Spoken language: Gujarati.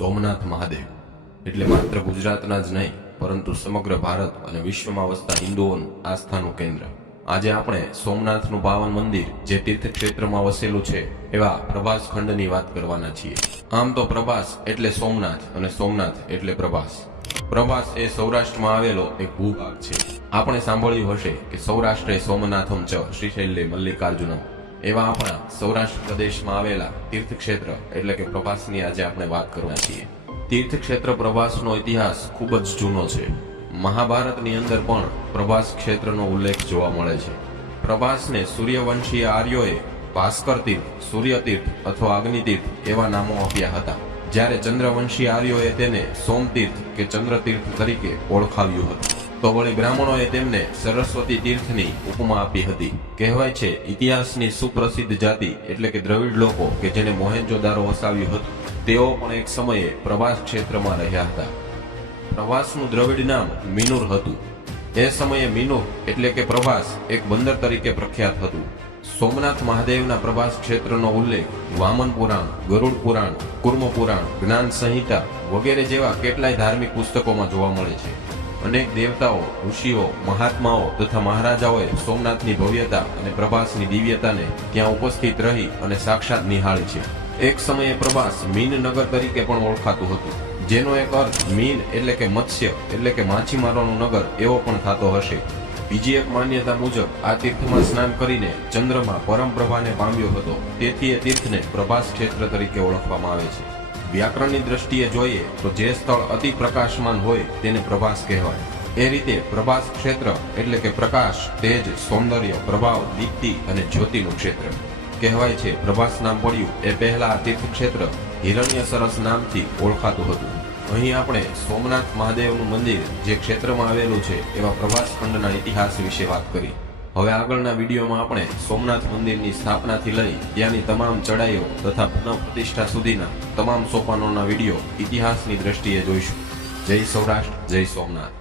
સોમનાથ મહાદેવ એટલે માત્ર ગુજરાતના જ નહીં પરંતુ સમગ્ર ભારત અને વિશ્વમાં વસતા હિન્દુઓનું આસ્થાનું કેન્દ્ર। આજે આપણે સોમનાથનું પાવન મંદિર જે તીર્થક્ષેત્રમાં વસેલું છે એવા પ્રભાસ ખંડની વાત કરવાના છીએ। આમ તો પ્રભાસ એટલે સોમનાથ અને સોમનાથ એટલે પ્રભાસ। પ્રભાસ એ સૌરાષ્ટ્રમાં આવેલો એક ભૂભાગ છે। આપણે સાંભળ્યું હશે કે સૌરાષ્ટ્રે સોમનાથમ ચ શ્રીશૈલ્ય મલ્લિકાર્જુનમ। એવા આપણા સૌરાષ્ટ્ર પ્રદેશમાં આવેલા તીર્થક્ષેત્ર એટલે કે પ્રભાસની આજે આપણે વાત કરવાના છીએ। તીર્થક્ષેત્ર પ્રભાસનો ઇતિહાસ ખૂબ જ જૂનો છે। મહાભારતની અંદર પણ પ્રભાસ ક્ષેત્રનો ઉલ્લેખ જોવા મળે છે। પ્રભાસને સૂર્યવંશીય આર્યોએ ભાસ્કર તીર્થ, સૂર્ય તીર્થ અથવા અગ્નિતીર્થ એવા નામો આપ્યા હતા, જ્યારે ચંદ્રવંશી આર્યોએ તેને સોમતીર્થ કે ચંદ્રતીર્થ તરીકે ઓળખાવ્યું હતું। તો વળી બ્રાહ્મણોએ તેમને સરસ્વતી તીર્થની ઉપમા આપી હતી। કહેવાય છે ઇતિહાસની સુપ્રસિદ્ધ જાતિ એટલે કે દ્રવિડ લોકો કે જેને મોહેંજો-દારો વસાવ્યું હતું, તેઓ પણ એક સમયે પ્રભાસ ક્ષેત્રમાં રહ્યા હતા। પ્રભાસનું દ્રવિડ નામ મિનુર હતું। એ સમયે મિનુર એટલે કે પ્રભાસ એક બંદર તરીકે પ્રખ્યાત હતું। સોમનાથ મહાદેવના પ્રભાસ ક્ષેત્રનો ઉલ્લેખ વામન પુરાણ, ગરુડ પુરાણ, કુર્મ પુરાણ, જ્ઞાન સંહિતા વગેરે જેવા કેટલાય ધાર્મિક પુસ્તકોમાં જોવા મળે છે। અનેક દેવતાઓ, ઋષિઓ, મહાત્માઓ તથા મહારાજાઓએ સોમનાથની ભવ્યતા અને પ્રભાસની દિવ્યતાને ત્યાં ઉપસ્થિત રહી અને સાક્ષાત નિહાળી છે। એક સમયે પ્રભાસ મીન નગર તરીકે પણ ઓળખાતું હતું, જેનો એક અર્થ મીન એટલે કે મત્સ્ય એટલે કે માછીમારોનું નગર એવો પણ થતો હશે। બીજી એક માન્યતા મુજબ આ તીર્થમાં સ્નાન કરીને ચંદ્રમા પરમ પ્રભાને પામ્યો હતો, તેથી એ તીર્થને પ્રભાસ ક્ષેત્ર તરીકે ઓળખવામાં આવે છે। વ્યાકરણની દ્રષ્ટિએ જોઈએ તો જે સ્થળ અતિ પ્રકાશમાન હોય તેને પ્રભાસ કહેવાય। એ રીતે પ્રભાસ ક્ષેત્ર એટલે કે પ્રકાશ, તેજ, સૌંદર્ય, પ્રભાવ, દીપ્તિ અને જ્યોતિનું ક્ષેત્ર કહેવાય છે। પ્રભાસ નામ પડ્યું એ પહેલા આ તીર્થક્ષેત્ર હિરણ્યસરસ નામથી ઓળખાતું હતું। અહીં આપણે સોમનાથ મહાદેવનું મંદિર જે ક્ષેત્રમાં આવેલું છે એવા પ્રભાસ ખંડના ઇતિહાસ વિશે વાત કરી। હવે આગળના વિડીયોમાં આપણે સોમનાથ મંદિરની સ્થાપનાથી લઈ ત્યાંની તમામ ચડાઈઓ તથા પુનઃ પ્રતિષ્ઠા સુધીના તમામ સોપાનોના વિડીયો ઇતિહાસની દ્રષ્ટિએ જોઈશું। જય સૌરાષ્ટ્ર, જય સોમનાથ।